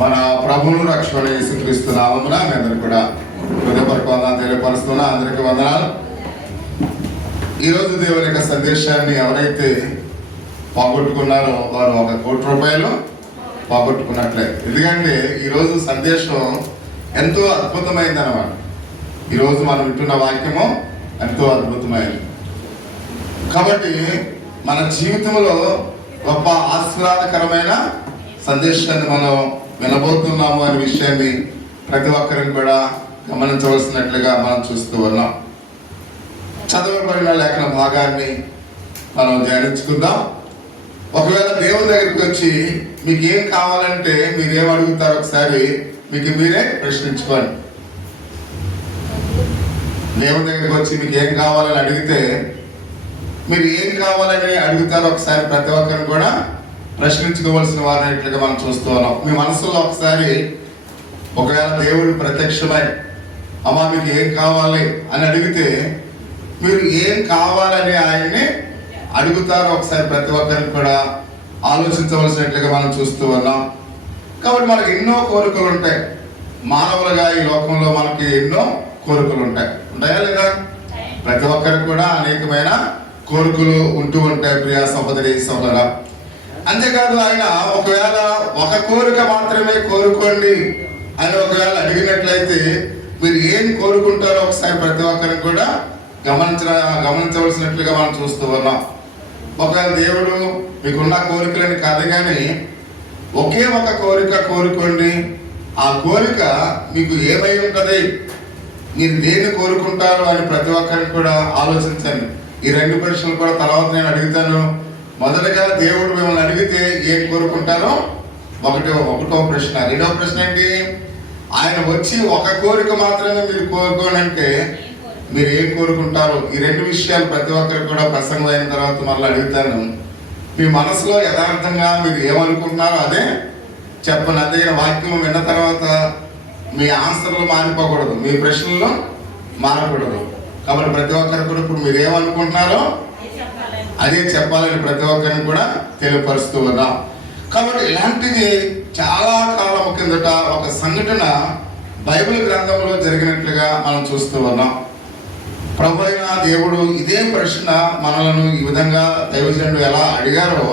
మన ప్రభువును రక్షణ యేసుక్రీస్తు నామమున మీ అందరూ కూడా హృదయపూర్వక వందనాలు తెలియపరుస్తున్నా. అందరికీ వందనాలు. ఈరోజు దేవుని యొక్క సందేశాన్ని ఎవరైతే పోగొట్టుకున్నారో వారు 1 కోటి రూపాయలు పోగొట్టుకున్నట్లే. ఎందుకంటే ఈరోజు సందేశం ఎంతో అద్భుతమైంది అన్నమాట. ఈరోజు మనం వింటున్న వాక్యము ఎంతో అద్భుతమైనది కాబట్టి మన జీవితంలో గొప్ప ఆశీర్వాదకరమైన సందేశాన్ని మనం వినబోతున్నాము అనే విషయాన్ని ప్రతి ఒక్కరిని కూడా గమనించవలసినట్లుగా మనం చూస్తూ ఉన్నాం. చదవబడిన లేఖన భాగాన్ని మనం ధ్యానించుకుందాం. ఒకవేళ దేవుని దగ్గరికి వచ్చి మీకు ఏం కావాలంటే మీరేం అడుగుతారో ఒకసారి మీకు మీరే ప్రశ్నించుకోండి. దేవుని దగ్గరికి వచ్చి మీకు ఏం కావాలని అడిగితే మీరు ఏం కావాలని అడుగుతారో ఒకసారి ప్రతి ఒక్కరిని కూడా ప్రశ్నించుకోవాల్సిన వారినట్లుగా మనం చూస్తూ ఉన్నాం. మీ మనసులో ఒకసారి ఒకవేళ దేవుడు ప్రత్యక్షమై అమ్మా మీకు ఏం కావాలి అని అడిగితే మీరు ఏం కావాలని ఆయన్ని అడుగుతారో ఒకసారి ప్రతి ఒక్కరిని కూడా ఆలోచించవలసినట్లుగా మనం చూస్తూ ఉన్నాం. కాబట్టి మనకు ఎన్నో కోరికలు ఉంటాయి. మానవులుగా ఈ లోకంలో మనకి ఎన్నో కోరికలు ఉంటాయా లేదా? ప్రతి ఒక్కరికి కూడా అనేకమైన కోరికలు ఉంటూ ఉంటాయి ప్రియా సహోదరి సహోదరా. అంతేకాదు ఆయన ఒకవేళ ఒక కోరిక మాత్రమే కోరుకోండి అని ఒకవేళ అడిగినట్లయితే మీరు ఏం కోరుకుంటారో ఒకసారి ప్రతి ఒక్కరికి కూడా గమనించవలసినట్లుగా మనం చూస్తూ ఉన్నాం. ఒకవేళ దేవుడు మీకున్న కోరికలని కాదు కానీ ఒకే ఒక కోరిక కోరుకోండి. ఆ కోరిక మీకు ఏమై ఉంటుంది, మీరు దేన్ని కోరుకుంటారు అని ప్రతి ఒక్కరిని కూడా ఆలోచించండి. ఈ 2 ప్రశ్నలు కూడా తర్వాత నేను అడుగుతాను. మొదటగా దేవుడు మిమ్మల్ని అడిగితే ఏం కోరుకుంటారో ఒకటో ప్రశ్న. 2వ ప్రశ్న ఏంటి? ఆయన వచ్చి ఒక కోరిక మాత్రమే మీరు కోరుకోండి అంటే మీరు ఏం కోరుకుంటారు? ఈ 2 విషయాలు ప్రతి ఒక్కరికి కూడా ప్రసంగం అయిన తర్వాత మళ్ళీ అడుగుతాను. మీ మనసులో యథార్థంగా మీరు ఏమనుకుంటున్నారో అదే చెప్పండి. అంతేగాని వాక్యం విన్న తర్వాత మీ ఆన్సర్లు మారిపోకూడదు, మీ ప్రశ్నలు మారకూడదు. కాబట్టి ప్రతి ఒక్కరు కూడా ఇప్పుడు మీరు ఏమనుకుంటున్నారో అదే చెప్పాలని ప్రతి ఒక్కరిని కూడా తెలియపరుస్తూ ఉన్నాం. కాబట్టి ఇలాంటిది చాలా కాలం కిందట ఒక సంఘటన బైబిల్ గ్రంథంలో జరిగినట్లుగా మనం చూస్తూ ఉన్నాం. ప్రభు అయిన దేవుడు ఇదే ప్రశ్న మనలను ఈ విధంగా దైవజనుడు ఎలా అడిగారో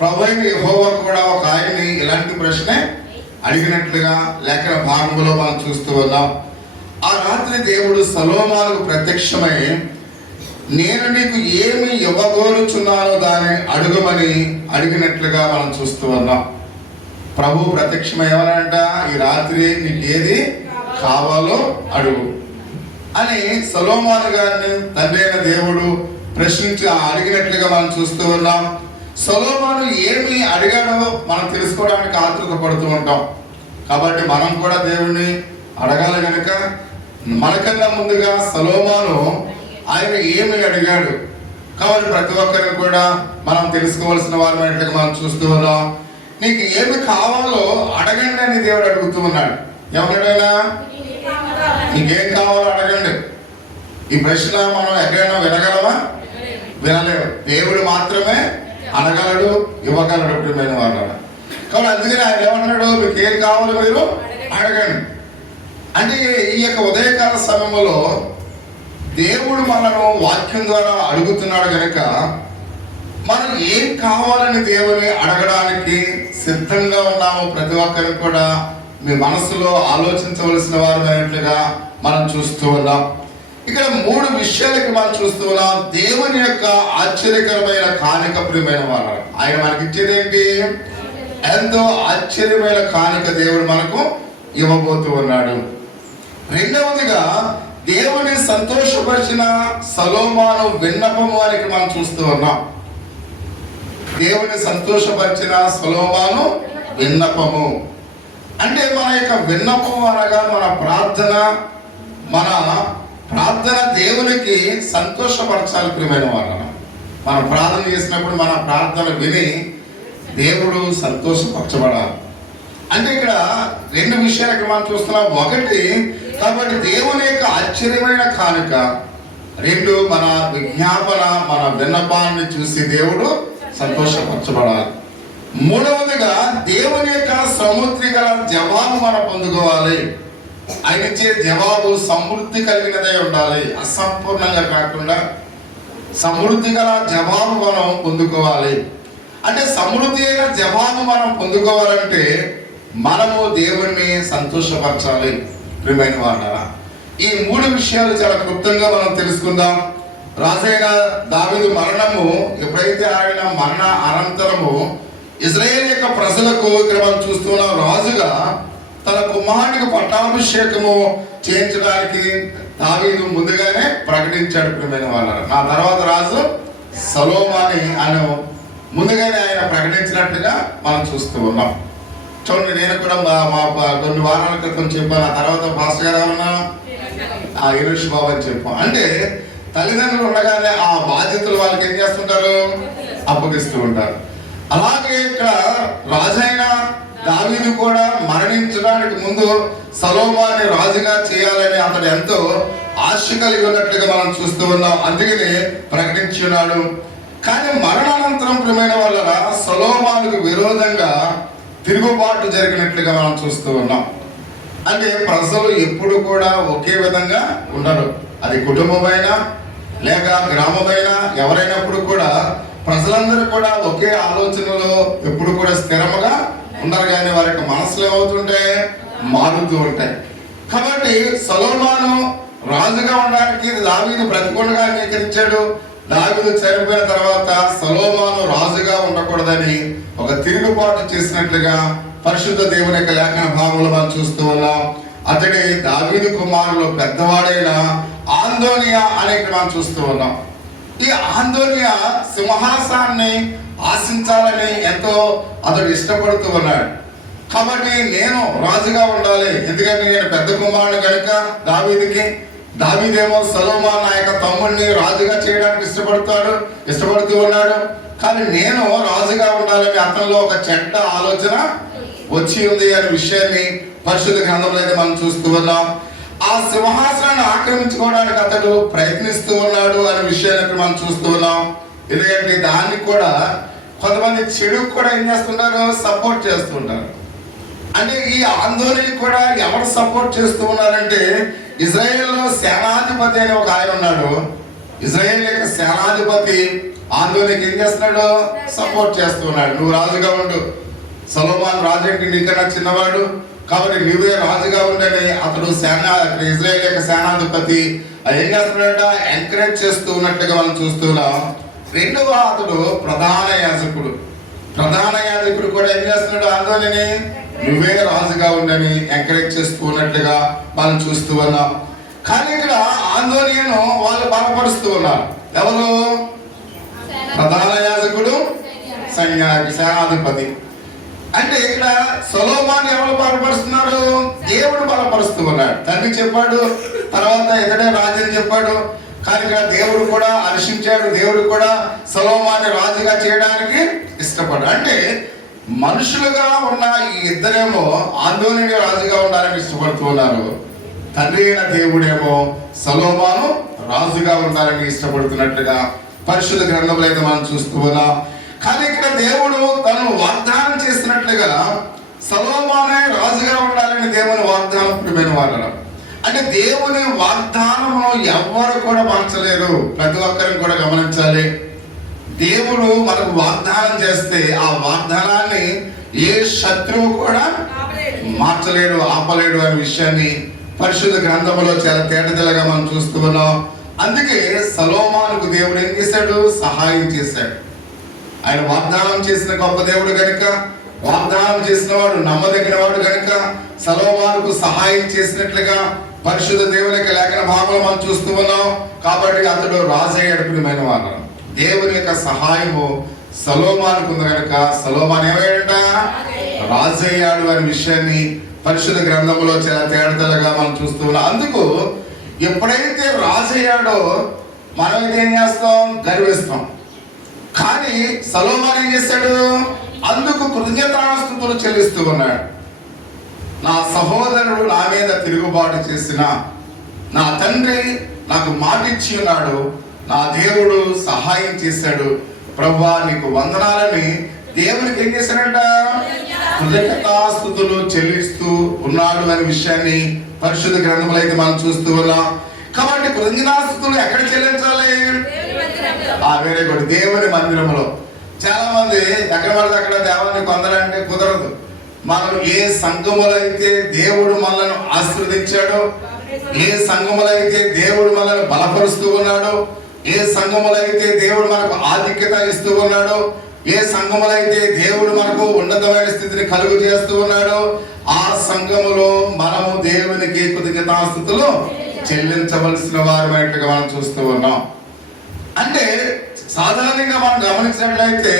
ప్రభు అయిన యెహోవా కూడా ఒక ఆయన్ని ఇలాంటి ప్రశ్నే అడిగినట్లుగా లేఖన భాగంలో మనం చూస్తూ ఉన్నాం. ఆ రాత్రి దేవుడు సొలొమోనుకు ప్రత్యక్షమై నేను నీకు ఏమి ఇవ్వగోరుచున్నానో దాన్ని అడుగమని అడిగినట్లుగా మనం చూస్తూ ఉన్నాం. ప్రభు ప్రత్యక్షమై ఏమనంట, ఈ రాత్రి నీకు ఏది కావాలో అడుగు అని సొలొమోను గారిని తండ్రి అయిన దేవుడు ప్రశ్నించి అడిగినట్లుగా మనం చూస్తూ ఉన్నాం. సొలొమోను ఏమి అడిగాడో మనం తెలుసుకోవడానికి ఆతృత పడుతూ ఉంటాం. కాబట్టి మనం కూడా దేవుణ్ణి అడగాలి కనుక మనకన్నా ముందుగా సొలొమోను ఆయన ఏమి అడిగాడు కాబట్టి ప్రతి ఒక్కరిని కూడా మనం తెలుసుకోవాల్సిన వారినట్లుగా మనం చూస్తూ ఉన్నాం. నీకు ఏమి కావాలో అడగండి అని దేవుడు అడుగుతూ ఉన్నాడు. ఎవరైనా నీకేం కావాలో అడగండి. ఈ ప్రశ్న మనం ఎక్కడైనా వినగలమా? వినలేము. దేవుడు మాత్రమే అనగలడు, ఇవ్వగలడు ప్రియమైన వాళ్ళ. కాబట్టి అందుకని ఆయన ఏమన్నాడు, మీకు ఏం కావాలో మీరు అడగండి. అంటే ఈ యొక్క ఉదయకాల సమయంలో దేవుడు మనను వాక్యం ద్వారా అడుగుతున్నాడు కనుక మనం ఏం కావాలని దేవుని అడగడానికి సిద్ధంగా ఉన్నాము. ప్రతి ఒక్కరికి కూడా మీ మనసులో ఆలోచించవలసిన వారు అయినట్లుగా మనం చూస్తూ ఉన్నాం. ఇక్కడ 3 విషయాలకి మనం చూస్తూ ఉన్నాం. దేవుని యొక్క ఆశ్చర్యకరమైన కానుక ప్రియమైన వాళ్ళు. ఆయన మనకి ఇచ్చేది ఏంటి? ఎంతో ఆశ్చర్యమైన కానుక దేవుడు మనకు ఇవ్వబోతూ ఉన్నాడు. రెండవదిగా దేవుని సంతోషపరిచిన సొలొమోను విన్నపము అని మనం చూస్తూ ఉన్నాం. దేవుని సంతోషపరిచిన సొలొమోను విన్నపము అంటే మన యొక్క విన్నపం అనగా మన ప్రార్థన దేవునికి సంతోషపరచాలి ప్రియమైన వాళ్ళను. మనం ప్రార్థన చేసినప్పుడు మన ప్రార్థన విని దేవుడు సంతోషపరచబడాలి. అంటే ఇక్కడ 2 విషయాలు మనం చూస్తున్నాం. ఒకటి, కాబట్టి దేవుని యొక్క ఆశ్చర్యమైన కానుక. 2, మన విజ్ఞాపన, మన విన్నపాన్ని చూసి దేవుడు సంతోషపరచబడాలి. మూడవదిగా దేవుని యొక్క సముద్రిగల జవాబు మనం పొందుకోవాలి. ఆయన ఇచ్చే జవాబు సమృద్ధి కలిగినదై ఉండాలి. అసంపూర్ణంగా కాకుండా సమృద్ధి గల జవాబు మనం పొందుకోవాలి. అంటే సమృద్ధి అయిన జవాబు మనం పొందుకోవాలంటే మనము దేవుణ్ణి సంతోషపరచాలి. ప్రియమైన వారా, ఈ 3 విషయాలు చాలా క్లుప్తంగా మనం తెలుసుకుందాం. రాజైన దావీదు మరణము, ఎప్పుడైతే ఆయన మరణ అనంతరము ఇజ్రాయేల్ యొక్క ప్రజలకు ఇక్కడ మనం చూస్తున్నాం, రాజుగా తన కుమారుడికి పట్టాభిషేకము చేయించడానికి దావీదు ముందుగానే ప్రకటించాడు. ప్రియమైన వాళ్ళ, నా తర్వాత రాజు సొలొమోను అని ముందుగానే ఆయన ప్రకటించినట్టుగా మనం చూస్తూ ఉన్నాం. చూడండి, నేను కూడా కొన్ని వారాల క్రితం చెప్పాను. ఆ తర్వాత పాస్టర్ గారు ఎవరన్నా ఈరోజు బాబు అని చెప్పాం. అంటే తల్లిదండ్రులు ఉండగానే ఆ బాధ్యతలు వాళ్ళకి ఏం చేస్తుంటారు, అప్పగిస్తూ ఉంటారు. అలాగే ఇక్కడ రాజైన దావీదు కూడా మరణించడానికి ముందు సొలొమోను రాజుగా చేయాలని అతడు ఎంతో ఆశ కలిగి ఉన్నట్లుగా మనం చూస్తూ ఉన్నాం. అందుకనే ప్రకటించున్నాడు. కానీ మరణానంతరం ప్రియమైన వాళ్ళ సొలొమోనుకు విరోధంగా తిరుగుబాటు జరిగినట్లుగా మనం చూస్తూ ఉన్నాం. అంటే ప్రజలు ఎప్పుడు కూడా ఒకే విధంగా ఉండరు. అది కుటుంబమైనా లేక గ్రామమైనా ఎవరైనప్పుడు కూడా ప్రజలందరూ కూడా ఒకే ఆలోచనలో ఎప్పుడు కూడా స్థిరముగా ఉండరు. కానీ వారి యొక్క మనసులు ఏమవుతుంటే మారుతూ ఉంటాయి. కాబట్టి సొలొమోను రాజుగా ఉండడానికి దావీదు బ్రతికుండగా అంగీకరించాడు. దావీదు చనిపోయిన తర్వాత సొలొమోను రాజుగా ఉండకూడదని ఒక తిరుగుబాటు చేసినట్లుగా పరిశుద్ధ దేవుని యొక్క లేఖన భాగంలో మనం చూస్తూ ఉన్నాం. అతడి దావీదు కుమారులు పెద్దవాడైన ఆందోనియా అనే మనం చూస్తూ ఉన్నాం. ఈ ఆందోనియా సింహాసనాన్ని ఆశించాలని ఎంతో అతడు ఇష్టపడుతూ ఉన్నాడు. కాబట్టి నేను రాజుగా ఉండాలి, ఎందుకంటే నేను పెద్ద కుమారుడు కనుక దావీదేమో సొలొమోను నా యొక్క తమ్ముడిని రాజుగా చేయడానికి ఇష్టపడుతూ ఉన్నాడు. కానీ నేను రాజుగా ఉండాలని అతనిలో ఒక చెడ్డ ఆలోచన వచ్చి ఉంది అనే విషయాన్ని పరిశుద్ధ గ్రంథంలో అయితే మనం చూస్తూ ఉన్నాం. ఆ సింహాసనాన్ని ఆక్రమించుకోవడానికి అతడు ప్రయత్నిస్తూ ఉన్నాడు అనే విషయాన్ని మనం చూస్తూ ఉన్నాం. ఎందుకంటే దాన్ని కూడా కొంతమంది చెడు కూడా ఏం చేస్తున్నారు, సపోర్ట్ చేస్తుంటారు. అంటే ఈ ఆందోళనకి కూడా ఎవరు సపోర్ట్ చేస్తూ ఉన్నారంటే ఇజ్రాయేల్లో సేనాధిపతి అనే ఒక ఆయన ఉన్నాడు. ఇజ్రాయేల్ యొక్క సేనాధిపతి ఆందోళనకి ఏం చేస్తున్నాడు, సపోర్ట్ చేస్తూ ఉన్నాడు. నువ్వు రాజుగా ఉండు, సొలొమోను రాజు అంటే నీకన్నా చిన్నవాడు కాబట్టి నువ్వే రాజుగా ఉండని అతడు ఇజ్రాయేల్ యొక్క సేనాధిపతి ఏం చేస్తున్నాడంట, ఎంకరేజ్ చేస్తూ ఉన్నట్టుగా మనం చూస్తున్నాం. రెండవ అతడు ప్రధాన యాజకుడు కూడా ఏం చేస్తున్నాడు, ఆందోళనని నువ్వే రాజుగా ఉండని ఎంకరేజ్ చేస్తూ ఉన్నట్లుగా మనం చూస్తూ ఉన్నాం. కానీ ఇక్కడ ఆందోళనను వాళ్ళు బలపరుస్తూ ఉన్నారు. ఎవరు? ప్రధాన యాజకుడు, సేనాధిపతి. అంటే ఇక్కడ సొలొమోను ఎవరు బలపరుస్తున్నారు, దేవుడు బలపరుస్తూ ఉన్నాడు. తండ్రి చెప్పాడు, తర్వాత ఇతడే రాజు అని చెప్పాడు. కానీ ఇక్కడ దేవుడు కూడా హర్షించాడు. దేవుడు కూడా సొలొమోను రాజుగా చేయడానికి ఇష్టపడ్డాడు. అంటే మనుషులుగా ఉన్న ఈ ఇద్దరేమో ఆందోళన రాజుగా ఉండాలని ఇష్టపడుతూ ఉన్నారు. తండ్రి అయిన దేవుడేమో సొలొమోను రాజుగా ఉండాలని ఇష్టపడుతున్నట్లుగా పరిశుద్ధ గ్రంథంలో అయితే మనం చూస్తూ ఉన్నాం. కానీ ఇక్కడ దేవుడు తను వాగ్దానం చేసినట్లుగా సొలొమోనే రాజుగా ఉండాలని దేవుని వాగ్దానం ప్రియమైన వారు. అంటే దేవుని వాగ్దానమును ఎవ్వరు కూడా మార్చలేరు. ప్రతి ఒక్కరిని కూడా గమనించాలి. దేవుడు మనకు వాగ్దానం చేస్తే ఆ వాగ్దానాన్ని ఏ శత్రువు కూడా మార్చలేడు, ఆపలేడు అనే విషయాన్ని పరిశుద్ధ గ్రంథంలో చాలా తేటతెల్లగా మనం చూస్తూ ఉన్నాం. అందుకే సొలొమోనుకు దేవుడు ఏం చేశాడు, సహాయం చేశాడు. ఆయన వాగ్దానం చేసిన గొప్ప దేవుడు కనుక, వాగ్దానం చేసిన వాడు నమ్మదగిన వాడు కనుక సొలొమోనుకు సహాయం చేసినట్లుగా పరిశుద్ధ దేవుని యొక్క లేఖన భాగంలో మనం చూస్తూ ఉన్నాం. కాబట్టి అతడు రాజయ్యాడు. ప్రియమైన వారు, దేవుని యొక్క సహాయము సొలొమోనుకు ఉంది కనుక సొలొమోను ఏమయ్యాడంట, రాజయ్యాడు అనే విషయాన్ని పరిశుద్ధ గ్రంథంలో చాలా తేటతెల్లగా మనం చూస్తూ ఉన్నాం. అందుకు ఎప్పుడైతే రాజయ్యాడో మనం ఏం చేస్తాం, గర్విస్తాం. కానీ సొలొమోను ఏం చేశాడు, అందుకు కృతజ్ఞతాస్తుతులు చెల్లిస్తూ ఉన్నాడు. నా సహోదరుడు నా మీద తిరుగుబాటు చేసిన నా తండ్రి నాకు మాట ఇచ్చి ఉన్నాడు, నా దేవుడు సహాయం చేశాడు, ప్రభువా నీకు వందనాలని దేవునికి ఏం చేశాడంట? కృతజ్ఞతాస్తుతులు చెల్లిస్తూ ఉన్నాడు అనే విషయాన్ని పరిశుద్ధ గ్రంథంలో అయితే మనం చూస్తూ ఉన్నాం. కాబట్టి కృతజ్ఞతాస్తుతులు ఎక్కడ చెల్లించాలి? వెరీ గుడ్, దేవుని మందిరంలో. చాలా మంది ఎక్కడ పడితే అక్కడ దేవాన్ని పొందాలంటే కుదరదు. మనం ఏ సంఘములో అయితే దేవుడు మనల్ని ఆశీర్వదించాడో, ఏ సంఘములో అయితే దేవుడు మనల్ని బలపరుస్తూ ఉన్నాడో, ఏ సంఘములో అయితే దేవుడు మనకు ఆధిక్యత ఇస్తూ ఉన్నాడో, ఏ సంఘములో అయితే దేవుడు మనకు ఉన్నతమైన స్థితిని కలుగు చేస్తూ ఉన్నాడో, ఆ సంఘములో మనము దేవునికి కృతజ్ఞతాస్తుతులు చెల్లించవలసిన వారమైనట్టుగా మనం చూస్తూ ఉన్నాం. అంటే సాధారణంగా మనం గమనించినట్లయితే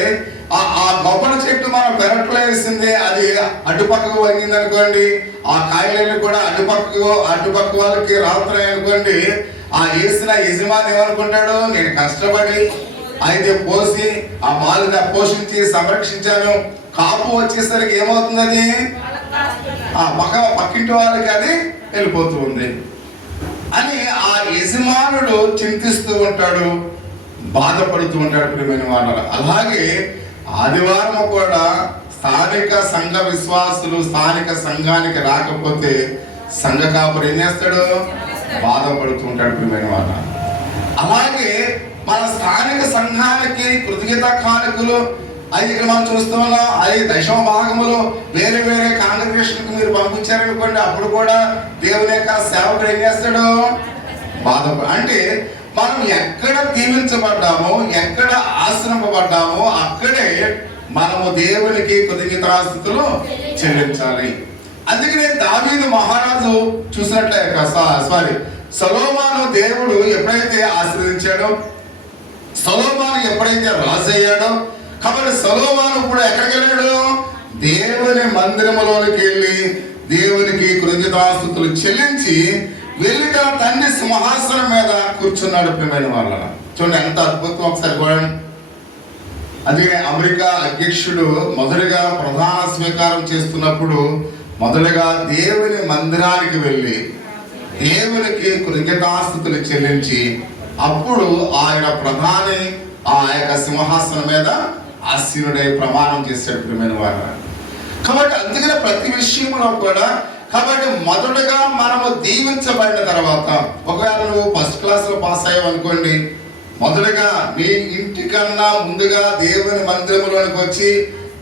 ఆ కొబ్బరి చెట్టు మనం పెరట్లో వేసింది, అది అటుపక్కకు వంగింది అనుకోండి, ఆ కాయలన్నీ కూడా అటుపక్క వాళ్ళకి రావుతున్నాయి అనుకోండి, ఆ వేసిన యజమాని ఏమనుకుంటాడు? నేను కష్టపడి అయితే పోసి ఆ మాలిని పోషించి సంరక్షించాను, కాపు వచ్చేసరికి ఏమవుతుంది? అది పక్కింటి వాళ్ళకి అది వెళ్ళిపోతూ ఉంది అని ఆ యజమానుడు చింతిస్తూ ఉంటాడు, బాధపడుతూ ఉంటాడు. ప్రియమైన వాళ్ళ అలాగే ఆదివారం కూడా స్థానిక సంఘ విశ్వాసులు స్థానిక సంఘానికి రాకపోతే సంఘ కాపురు ఏం చేస్తాడు? బాధపడుతూ ఉంటాడు. ప్రియమైన వాళ్ళ అలాగే మన స్థానిక సంఘానికి కృతజ్ఞత కానుకలు అది ఇక్కడ మనం చూస్తూ ఉన్నాం. అది 10వ భాగములు వేరే వేరే కాంగ్రిగేషన్ కు మీరు పంపించారనుకోండి, అప్పుడు కూడా దేవుని యొక్క సేవకుడు ఏం చేస్తాడు? అంటే మనం ఎక్కడ దీవించబడ్డామో, ఎక్కడ ఆశ్రయింపబడ్డామో అక్కడే మనము దేవునికి కృతజ్ఞతాస్తుతులు చెల్లించాలి. అందుకనే దావీదు మహారాజు చూసినట్లే సొలొమోను దేవుడు ఎప్పుడైతే ఆశీర్వదించాడో, సొలొమోను ఎప్పుడైతే రాజు అయ్యాడో, కాబట్టి సొలొమోను కూడా ఎక్కడికి వెళ్ళాడు? దేవుని మందిరములోనికి వెళ్ళి దేవునికి కృతజ్ఞతాస్తుతులు చెల్లించి వెళ్ళి తన తండ్రి సింహాసనం మీద కూర్చున్నాడు. ప్రియమైన వాళ్ళ చూడండి ఎంత అద్భుతం, ఒకసారి చూడండి. అందుకనే అమెరికా అధ్యక్షుడు మొదటిగా ప్రధాన స్వీకారం చేస్తున్నప్పుడు మొదలుగా దేవుని మందిరానికి వెళ్ళి దేవునికి కృతజ్ఞతాస్తుతులు చెల్లించి అప్పుడు ఆయన ప్రధాని ఆ యొక్క సింహాసనం మీద ఆసీనుడై ప్రమాణం చేశాడు. ప్రియమైన వారు కాబట్టి అందుకనే ప్రతి విషయంలో కూడా కాబట్టి మొదటగా మనము దీవించబడిన తర్వాత, ఒకవేళ నువ్వు ఫస్ట్ క్లాస్ లో పాస్ అయ్యావు అనుకోండి, మొదటగా నీ ఇంటికన్నా ముందుగా దేవుని మందిరంలోనికి వచ్చి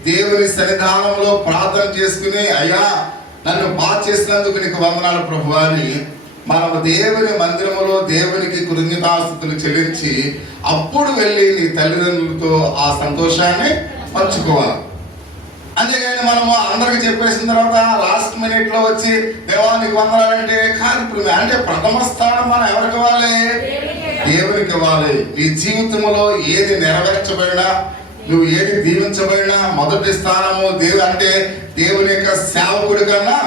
దేవుని సన్నిధానంలో ప్రార్థన చేసుకుని, అయ్యా నన్ను పాస్ చేసినందుకు నీకు వందనాలు ప్రభు అని మనము దేవుని మందిరములో దేవునికి కృతజ్ఞతాస్తుతులు చెల్లించి అప్పుడు వెళ్ళి నీ తల్లిదండ్రులతో ఆ సంతోషాన్ని పంచుకోవాలి. అంతేగాని మనము అందరికి చెప్పేసిన తర్వాత లాస్ట్ మినిట్ లో వచ్చి దేవానికి వందనాలంటే కాదు. అంటే ప్రథమ స్థానం మనం ఎవరికి ఇవ్వాలి? దేవునికి ఇవ్వాలి. నీ జీవితంలో ఏది నెరవేర్చబడినా, నువ్వు ఏది దీవించబడినా మొదటి స్థానము అంటే దేవుని యొక్క సేవకుడి కన్నా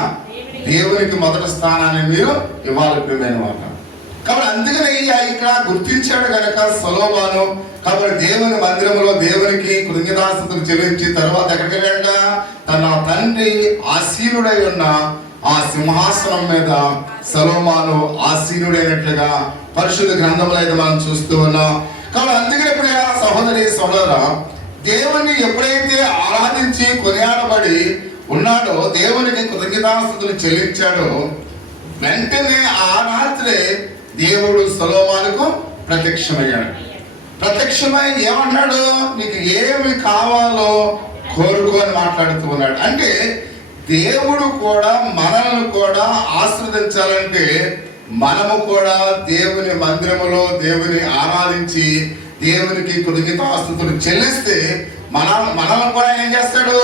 దేవునికి మొదటి స్థానాన్ని మీరు ఇవ్వాలి. ప్రియమైన వాళ్ళు కాబట్టి అందుకని ఇక్కడ గుర్తించాడు కనుక సొలొమోను. కాబట్టి దేవుని మందిరంలో దేవునికి కృతజ్ఞతాస్తుతులు చెల్లించి తర్వాత ఎక్కడికి వెళ్ళాడ? తన తండ్రి ఆసీనుడై ఉన్న ఆ సింహాసనం మీద సొలొమోను ఆసీనుడైనట్లుగా పరిశుద్ధ గ్రంథంలో అయితే మనం చూస్తూ ఉన్నాం. కాబట్టి అందుకని ఎప్పుడైనా సహోదరి సహోదర దేవుని ఎప్పుడైతే ఆరాధించి కొనియాడబడి ఉన్నాడో, దేవునికి కృతజ్ఞతాస్తుతులు చెల్లించాడో, వెంటనే ఆ రాత్రే దేవుడు సొలొమోనుకు ప్రత్యక్షమయ్యాడు. ప్రత్యక్షమై ఏమన్నాడు? నీకు ఏమి కావాలో కోరుకో అని మాట్లాడుతూ ఉన్నాడు. అంటే దేవుడు కూడా మనల్ని కూడా ఆశీర్వదించాలంటే మనము కూడా దేవుని మందిరములో దేవుని ఆరాధించి దేవునికి కృతజ్ఞతాస్తుతులు చెల్లిస్తే మనల్ని కూడా ఏం చేస్తాడు?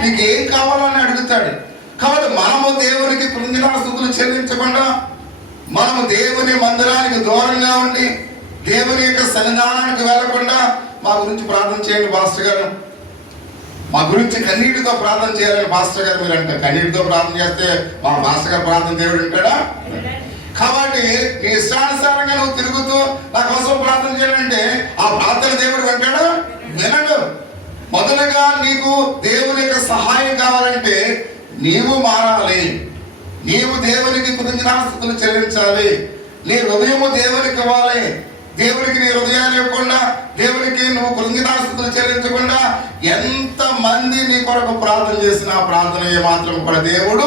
నీకు ఏం కావాలో అని అడుగుతాడు. కాబట్టి మనము దేవునికి కృతజ్ఞతాస్తుతులు చెల్లించకుండా మనము దేవుని మందిరానికి దూరంగా ఉండి దేవుని యొక్క సన్నిధానానికి వెళ్లకుండా మా గురించి ప్రార్థన చేయండి పాస్టర్ గారు, మా గురించి కన్నీటితో ప్రార్థన చేయాలని పాస్టర్ గారు మీరు అంటే, కన్నీటితో ప్రార్థన చేస్తే మా పాస్టర్ గారు ప్రార్థన దేవుడు వింటాడా? కాబట్టి నీ ఇష్టానుసారంగా నువ్వు తిరుగుతూ నా కోసం ప్రార్థన చేయాలంటే ఆ ప్రార్థన దేవుడు వింటాడా? వినడు. మొదలుగా నీకు దేవుని యొక్క సహాయం కావాలంటే నీవు మారాలి. నీవు దేవునికి కృతజ్ఞతాస్తుతులు చెల్లించాలి. నీ హృదయము దేవునికి ఇవ్వాలి. దేవునికి నీ హృదయాన్ని ఇవ్వకుండా, దేవునికి నువ్వు కృతజ్ఞతాస్తుతులు చెల్లించకుండా ఎంత మంది నీ కొరకు ప్రార్థన చేసినా ప్రార్థన ఏమాత్రం కూడా దేవుడు